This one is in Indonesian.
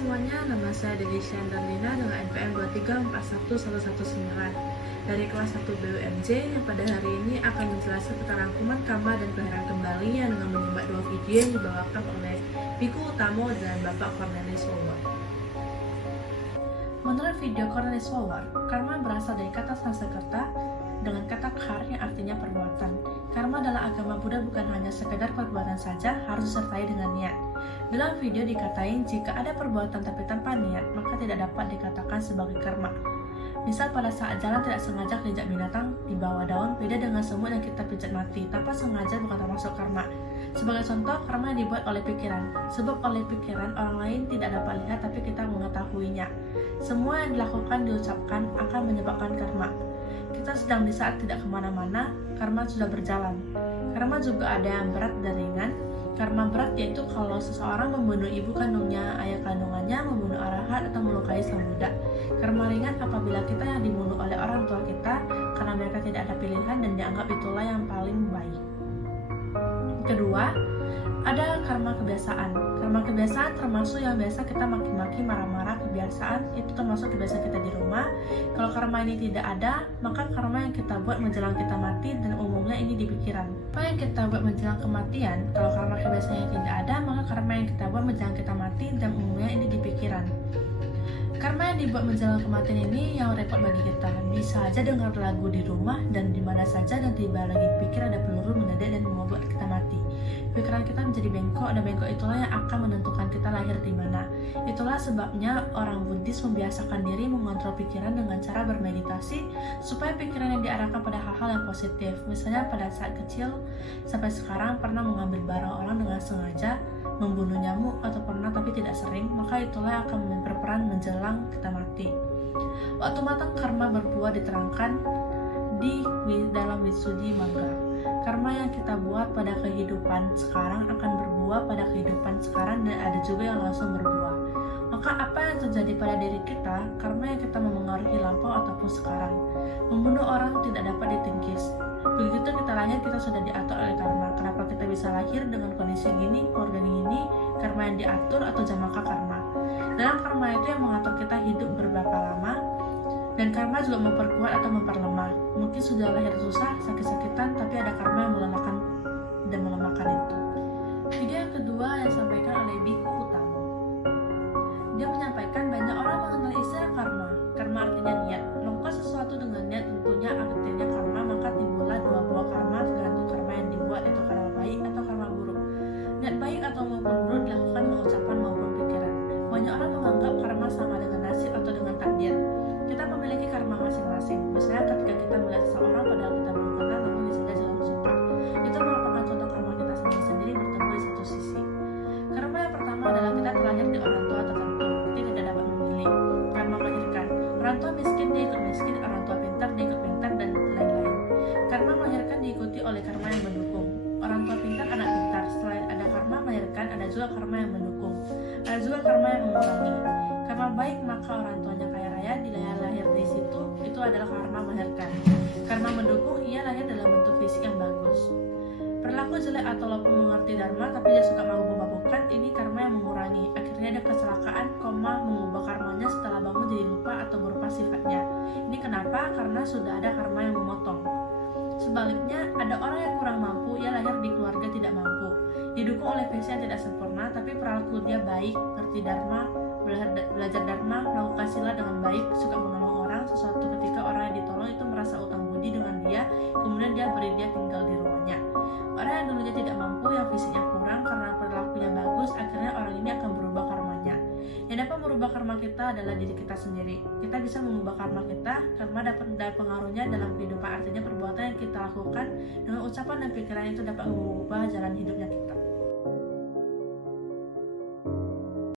semuanya, nama saya Delisha Darlina dengan NPM 2341119 dari kelas 1 BUMJ yang pada hari ini akan menjelaskan tentang rangkuman karma dan kelahiran kembali yang dengan menyimak dua video yang dibawakan oleh Biku Utamo dan Bapak Cornelis Wawer. Menurut video Cornelis Wawer, karma berasal dari kata Sanskerta dengan kata kar yang artinya perbuatan. Karma dalam agama Buddha bukan hanya sekedar perbuatan saja, harus disertai dengan niat. Dalam video dikatain jika ada perbuatan tapi tanpa niat, maka tidak dapat dikatakan sebagai karma. Misal pada saat jalan tidak sengaja keinjak binatang di bawah daun, beda dengan semut yang kita pijat mati, tanpa sengaja bukan termasuk karma. Sebagai contoh, karma yang dibuat oleh pikiran. Sebab oleh pikiran, orang lain tidak dapat lihat tapi kita mengetahuinya. Semua yang dilakukan diucapkan akan menyebabkan karma. Kita sedang di saat tidak kemana-mana, karma sudah berjalan. Karma juga ada yang berat dan ringan. Karma berat yaitu kalau seseorang membunuh ibu kandungnya, ayah kandungannya, membunuh arahat atau melukai sang budak. Karma ringan apabila kita yang dibunuh oleh orang tua kita karena mereka tidak ada pilihan dan dianggap itulah yang paling baik. Kedua, ada karma kebiasaan. Karma kebiasaan termasuk yang biasa kita maki-maki, marah-marah. Kebiasaan itu termasuk kebiasaan kita di rumah. Kalau karma ini tidak ada, maka karma yang kita buat menjelang kita mati dan umumnya ini di pikiran. Apa yang kita buat menjelang kematian, kalau karma kebiasaan yang tidak ada, maka karma yang kita buat menjelang kita mati dan umumnya ini di pikiran. Karma yang dibuat menjelang kematian ini yang repot bagi kita. Bisa aja dengar lagu di rumah dan di mana saja dan tiba lagi pikir ada peluru mendadak dan membuat kita mati. Pikiran kita menjadi bengkok dan bengkok itulah yang akan menentukan kita lahir di mana. Itulah sebabnya orang Buddhis membiasakan diri mengontrol pikiran dengan cara bermeditasi supaya pikiran yang diarahkan pada hal-hal yang positif. Misalnya pada saat kecil sampai sekarang pernah mengambil barang orang dengan sengaja, membunuh nyamuk atau pernah tapi tidak sering, maka itulah yang akan berperan menjelang kita mati. Waktu matang karma berbuah diterangkan di dalam Visuddhimagga. Karma yang kita buat pada kehidupan sekarang akan berbuah pada kehidupan sekarang dan ada juga yang langsung berbuah. Maka apa yang terjadi pada diri kita, karma yang kita memengaruhi lampau ataupun sekarang. Membunuh orang tidak dapat ditingkis. Begitu kita lahir, kita sudah diatur oleh karma. Kenapa kita bisa lahir dengan kondisi gini, keluarga gini, karma yang diatur atau jamaka karma. Dalam karma itu yang mengatur kita hidup berberapa lama, dan karma juga memperkuat atau memperlemah. Mungkin sudah lahir susah, sakit-sakitan, tapi ada karma yang melelahkan dan melemahkan itu. Video yang kedua yang disampaikan oleh Biku Utamo. Dia menyampaikan banyak orang mengenal istilah karma. Karma artinya niat. Melakukan sesuatu dengan niat tentunya artinya karma, maka timbullah dua buah karma tergantung karma yang dibuat, yaitu karma baik atau karma buruk. Niat baik atau maupun buruk dilakukan dengan ucapan maupun pikiran. Banyak orang menganggap karma sama dengan nasib atau dengan takdir. Kita memiliki karma masing-masing. Misalnya ketika kita melihat seseorang padahal kita belum kenal namun bisa saja langsung suka. Itu merupakan contoh karma kita sendiri bertemu di satu sisi. Karma yang pertama adalah kita terlahir di orang tua tertentu. Kita tidak dapat memilih. Karma melahirkan. Orang tua miskin, dia ikut miskin. Orang tua pintar, dia ikut pintar, dan lain-lain. Karma melahirkan diikuti oleh karma yang mendukung. Orang tua pintar, anak pintar. Selain ada karma melahirkan, ada juga karma yang mendukung. Ada juga karma yang mengurangi. Karma baik maka orang tuanya kaya raya, dia lahir di situ, itu adalah karma melahirkan. Karma mendukung, ia lahir dalam bentuk fisik yang bagus. Perilaku jelek atau walaupun mengerti dharma tapi dia suka mabuk-mabukan, ini karma yang mengurangi. Akhirnya ada kecelakaan, mengubah karmanya setelah bangun jadi lupa atau berupa sifatnya. Ini kenapa? Karena sudah ada karma yang memotong. Sebaliknya, ada orang yang kurang mampu, ia lahir di keluarga tidak mampu. Didukung oleh fisik yang tidak sempurna, tapi perilaku dia baik, ngerti dharma, belajar dharma, melakukan sila dengan baik, suka menolong orang. Sesuatu ketika orang yang ditolong itu merasa utang budi dengan dia, kemudian dia beri dia tinggal di rumahnya. Orang yang dulunya tidak mampu, yang fisiknya kurang karena perilakunya bagus, akhirnya orang ini akan berubah karmanya. Yang dapat merubah karma kita adalah diri kita sendiri. Kita bisa mengubah karma kita. Karma dapat pengaruhnya dalam kehidupan, artinya perbuatan yang kita lakukan dengan ucapan dan pikiran itu dapat mengubah jalan hidupnya kita.